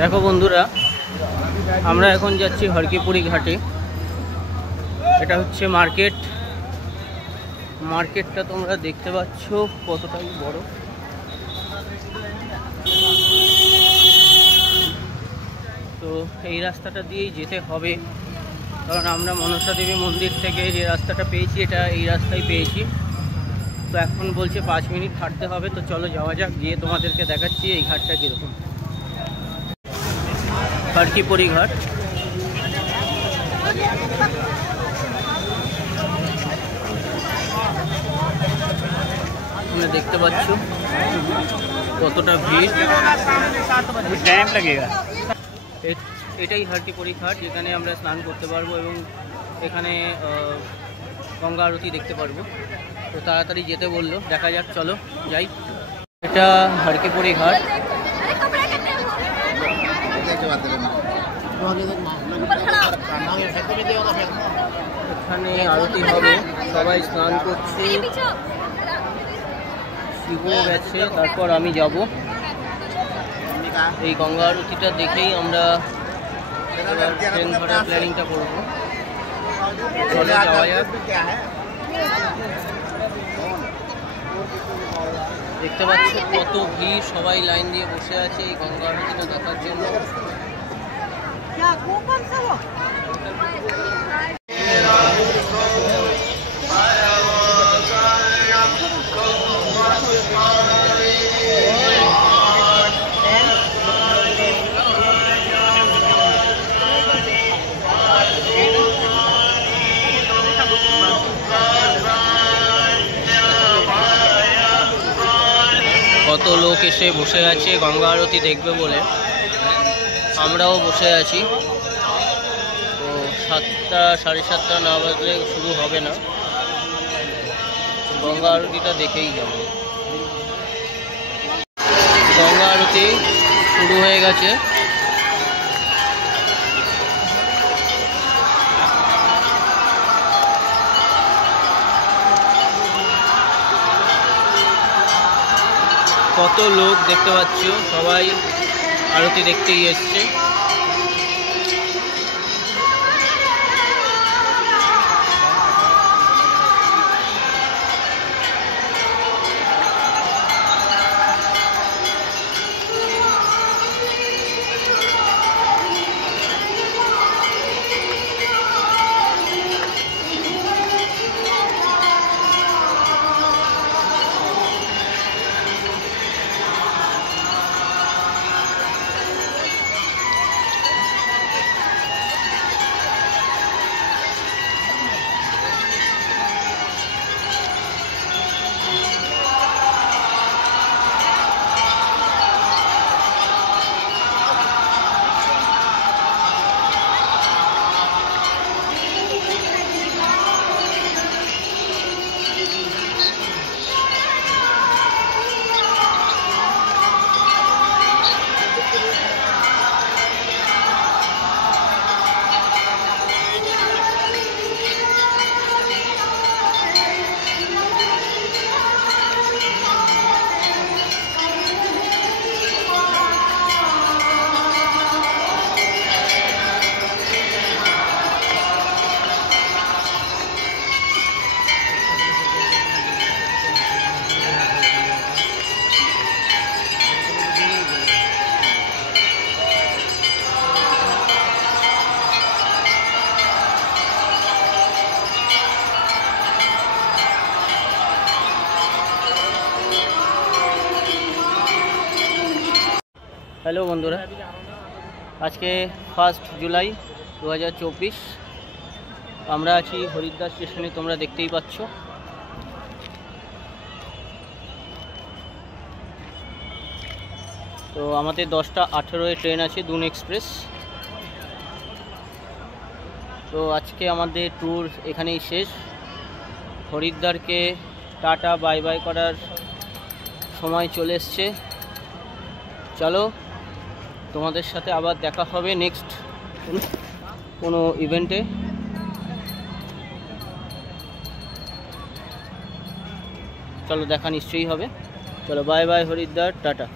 देखो बंधुरा আমরা এখন যাচ্ছি হরকিপুরি ঘাটে। এটা হচ্ছে মার্কেটটা তোমরা দেখতে পাচ্ছ কতটাই বড়। তো এই রাস্তাটা দিয়েই যেতে হবে, কারণ আমরা মনসা দেবী মন্দির থেকে যে রাস্তাটা পেয়েছি এটা এই রাস্তায় পেয়েছি। তো এখন বলছে 5 মিনিট হাঁটতে হবে। তো চলো যাওয়া যাক, গিয়ে তোমাদেরকে দেখাচ্ছি এই ঘাটটা কীরকম। হরকিপুরি ঘাট তোমরা দেখতে পাচ্ছ কতটা ভিড়, টাইম লাগেগা। এটাই হরকিপুরি ঘাট, যেখানে আমরা স্নান করতে পারবো এবং এখানে গঙ্গা আরতি দেখতে পারবো। তো তাড়াতাড়ি যেতে বললো, দেখা যাক, চলো যাই। এটা হরকিপুরি ঘাট। এখানে আরতি হবে, সবাই স্নান করছে, শিবও গেছে, তারপর আমি যাব। এই গঙ্গা আরতিটা দেখেই আমরা ট্রেন ধরার প্ল্যানিংটা করবো। চলে যাওয়া যাক। দেখতে পাচ্ছ কত ভিড়, সবাই লাইন দিয়ে বসে আছে এই গঙ্গা আরতিটা দেখার জন্য। কত লোক এসে বসে আছে গঙ্গা আরতি দেখবে বলে, আমরাও বসে আছি। তো 7টা 7:30 না বাজলে শুরু হবে না, গঙ্গা আরতিটা দেখেই যাব। গঙ্গা আরতি শুরু হয়ে গেছে। কত লোক দেখতে পাচ্ছ, সবাই আরতি দেখতেই এসছে। হ্যালো বন্ধুরা, আজকে 1 জুলাই 2024। আমরা আছি হরিদ্বার স্টেশনে, তোমরা দেখতেই পাচ্ছ। তো আমাদের 10টা 18 ট্রেন আছে, দুন এক্সপ্রেস। তো আজকে আমাদের ট্যুর এখানেই শেষ। হরিদ্বারকে টাটা বাই বাই করার সময় চলে এসছে। চলো তোমাদের সাথে আবার দেখা হবে নেক্সট কোনো ইভেন্টে। চলো দেখা নিশ্চয়ই হবে। চলো বাই বাই হরিদ্বার, টাটা।